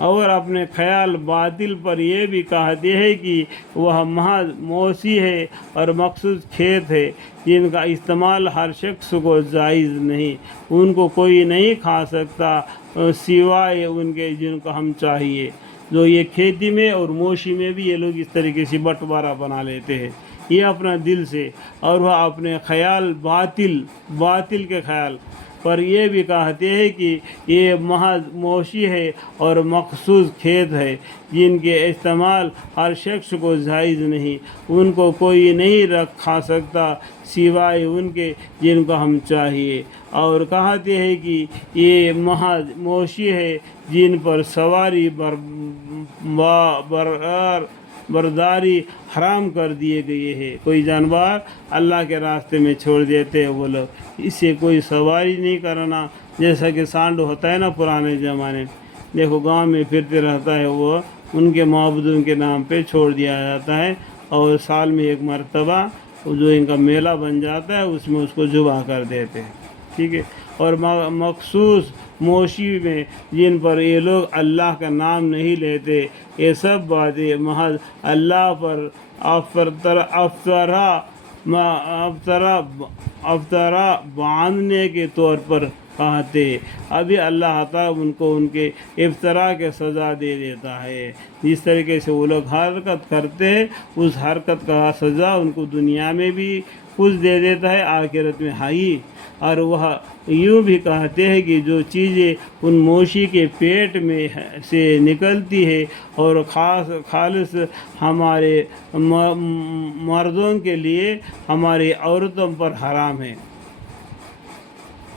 اور اپنے خیال باطل پر یہ بھی کہتے ہیں کہ وہ محض موسی ہے اور مخصوص کھیت ہے جن کا استعمال ہر شخص کو جائز نہیں، ان کو کوئی نہیں کھا سکتا سوائے ان کے جن کو ہم چاہیے۔ جو یہ کھیتی میں اور مویشی میں بھی یہ لوگ اس طریقے سے بٹوارہ بنا لیتے ہیں، یہ اپنا دل سے، اور وہ اپنے خیال باطل کے خیال پر یہ بھی کہتے ہیں کہ یہ محض مویشی ہے اور مخصوص کھیت ہے جن کے استعمال ہر شخص کو جائز نہیں، ان کو کوئی نہیں کھا سکتا سوائے ان کے جن کو ہم چاہیے، اور کہتے ہیں کہ یہ محض مویشی ہے جن پر سواری برداری حرام کر دیے گئے ہیں۔ کوئی جانور اللہ کے راستے میں چھوڑ دیتے ہیں وہ لوگ، اس سے کوئی سواری نہیں کرنا، جیسا کہ سانڈ ہوتا ہے نا پرانے زمانے میں، دیکھو گاؤں میں پھرتے رہتا ہے، وہ ان کے معبودوں کے نام پہ چھوڑ دیا جاتا ہے، اور سال میں ایک مرتبہ جو ان کا میلہ بن جاتا ہے اس میں اس کو ذبح کر دیتے ہیں، ٹھیک ہے۔ اور مخصوص مویشی میں جن پر یہ لوگ اللہ کا نام نہیں لیتے، یہ سب باتیں محض اللہ پر افطرا باندھنے کے طور پر کہتے ہیں۔ ابھی اللہ تعالیٰ ان کو ان کے افطرا کے سزا دے دیتا ہے، جس طریقے سے وہ لوگ حرکت کرتے ہیں اس حرکت کا سزا ان کو دنیا میں بھی کچھ دے دیتا ہے، آخرت میں ہائی۔ اور وہ یوں بھی کہتے ہیں کہ جو چیزیں ان مویشی کے پیٹ میں سے نکلتی ہے اور خالص ہمارے مردوں کے لیے ہماری عورتوں پر حرام ہے،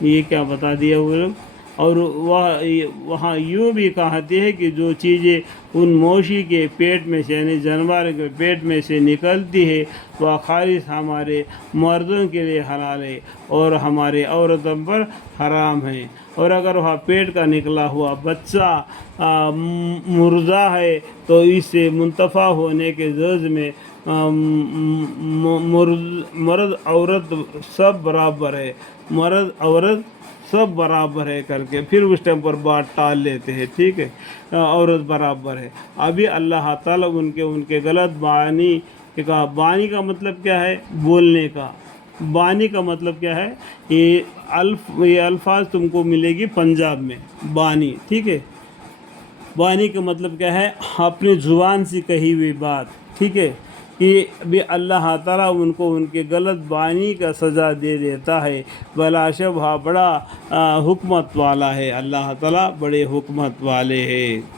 یہ کیا بتا دیا وہ لوگ۔ اور وہاں یوں بھی کہتے ہیں کہ جو چیزیں ان مویشی کے پیٹ میں سے یعنی جانور کے پیٹ میں سے نکلتی ہے وہ خالص ہمارے مردوں کے لیے حلال ہے اور ہمارے عورتوں پر حرام ہے، اور اگر وہ پیٹ کا نکلا ہوا بچہ مردہ ہے تو اس سے منتفع ہونے کے جز میں مرد عورت سب برابر ہے، مرد عورت سب برابر ہے کر کے پھر اس ٹائم پر بات ٹال لیتے ہیں، ٹھیک ہے، عورت برابر ہے۔ ابھی اللہ تعالیٰ ان کے غلط بانی کا، بانی کا مطلب کیا ہے؟ بولنے کا۔ بانی کا مطلب کیا ہے؟ یہ الفاظ تم کو ملے گی پنجاب میں، بانی، ٹھیک ہے۔ بانی کا مطلب کیا ہے؟ اپنی زبان سے کہی ہوئی بات، ٹھیک ہے، کہ بھی اللہ تعالیٰ ان کو ان کے غلط بانی کا سزا دے دیتا ہے۔ بلا شبہ بڑا حکمت والا ہے، اللہ تعالیٰ بڑے حکمت والے ہیں۔